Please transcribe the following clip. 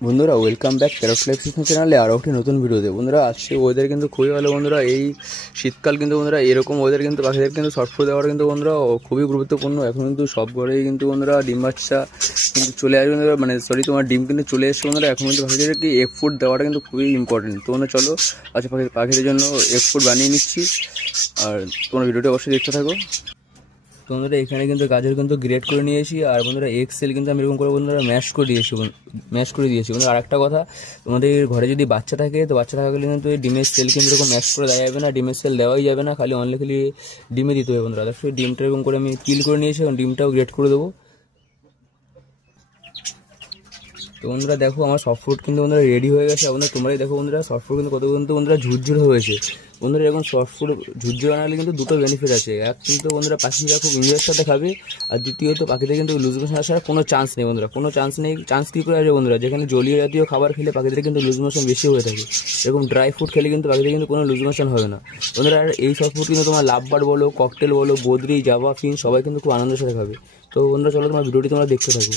বন্ধুরা welcome back প্যারাফ্লেক্সিশন চ্যানেলে আরও একটি নতুন ভিডিওতে। বন্ধুরা আজকে ওয়েদার কিন্তু খুবই ভালো। বন্ধুরা এই শীতকাল কিন্তু বন্ধুরা এরকম ওয়েদার কিন্তু পাখিদের কিন্তু শর্ট ফুড দেওয়াটা কিন্তু বন্ধুরা খুবই গুরুত্বপূর্ণ। এখন কিন্তু সব ঘরেই কিন্তু বন্ধুরা ডিম বাচ্চা কিন্তু চলে আসবে বন্ধুরা, মানে সরি তোমার ডিম কিন্তু চলে এসছে বন্ধুরা। এখন কিন্তু পাখিদের কি এগ ফুড দেওয়াটা কিন্তু খুবই ইম্পর্টেন্ট। তো বন্ধুরা চলো আচ্ছা পাখিদের জন্য এগ ফুড বানিয়ে নিচ্ছি, আর তোমার ভিডিওটা অবশ্যই দেখতে থাকো। তো বন্ধুরা এখানে কিন্তু গাজর কিন্তু গ্রেট করে নিয়েছি, আর বন্ধুরা এক্সেল কিন্তু আমি এরকম করে বন্ধুরা ম্যাশ করে দিয়েছি বন্ধুরা। আরেকটা কথা, তোমাদের ঘরে যদি বাচ্চা থাকে তো বাচ্চা থাকলে কিন্তু এই ডিমের সেল কিন্তু এরকম ম্যাশ করে দেওয়া যাবে না, ডিমের সেল দেওয়াই যাবে না, খালি ডিমে দিতে হবে বন্ধুরা। দেখো ডিমটা এরকম করে আমি পিল করে নিয়েছি, এবং ডিমটাও গ্রেট করে দেবো। তো বন্ধুরা দেখো আমার সফট ফুড কিন্তু বন্ধুরা রেডি হয়ে গেছে। বন্ধুরা তোমরাই দেখো বন্ধুরা সফট ফুড কিন্তু কত কিন্তু বন্ধুরা ঝুরঝুরে হয়েছে। বন্ধুরা এরকম সফট ফুড ঝুরঝুরে আনালে কিন্তু দুটো বেনিফিট আছে। এক কিন্তু বন্ধুরা পাখিরা খুব এনজয়ের সাথে খাবে, আর দ্বিতীয়ত পাখিদের কিন্তু লুজ মোশন আসার কোনো চান্স নেই বন্ধুরা, কোনো চান্স নেই। চান্স কী করে আসবে বন্ধুরা, যেখানে জলীয় জাতীয় খাবার খেলে পাখিদের কিন্তু লুজ মোশন বেশি হয়ে থাকে, এরকম ড্রাই ফুড খেলে কিন্তু পাখিদের কিন্তু কোনো লুজ মোশন হবে না বন্ধুরা। আর এই সফট ফুড কিন্তু তোমার লাভবার বলো, ককটেল বলো, বদ্রি, জাভা, ফিন সবাই কিন্তু খুব আনন্দের সাথে খাবে। তো বন্ধুরা চলো তোমার ভিডিওটি তোমরা দেখতে থাকো।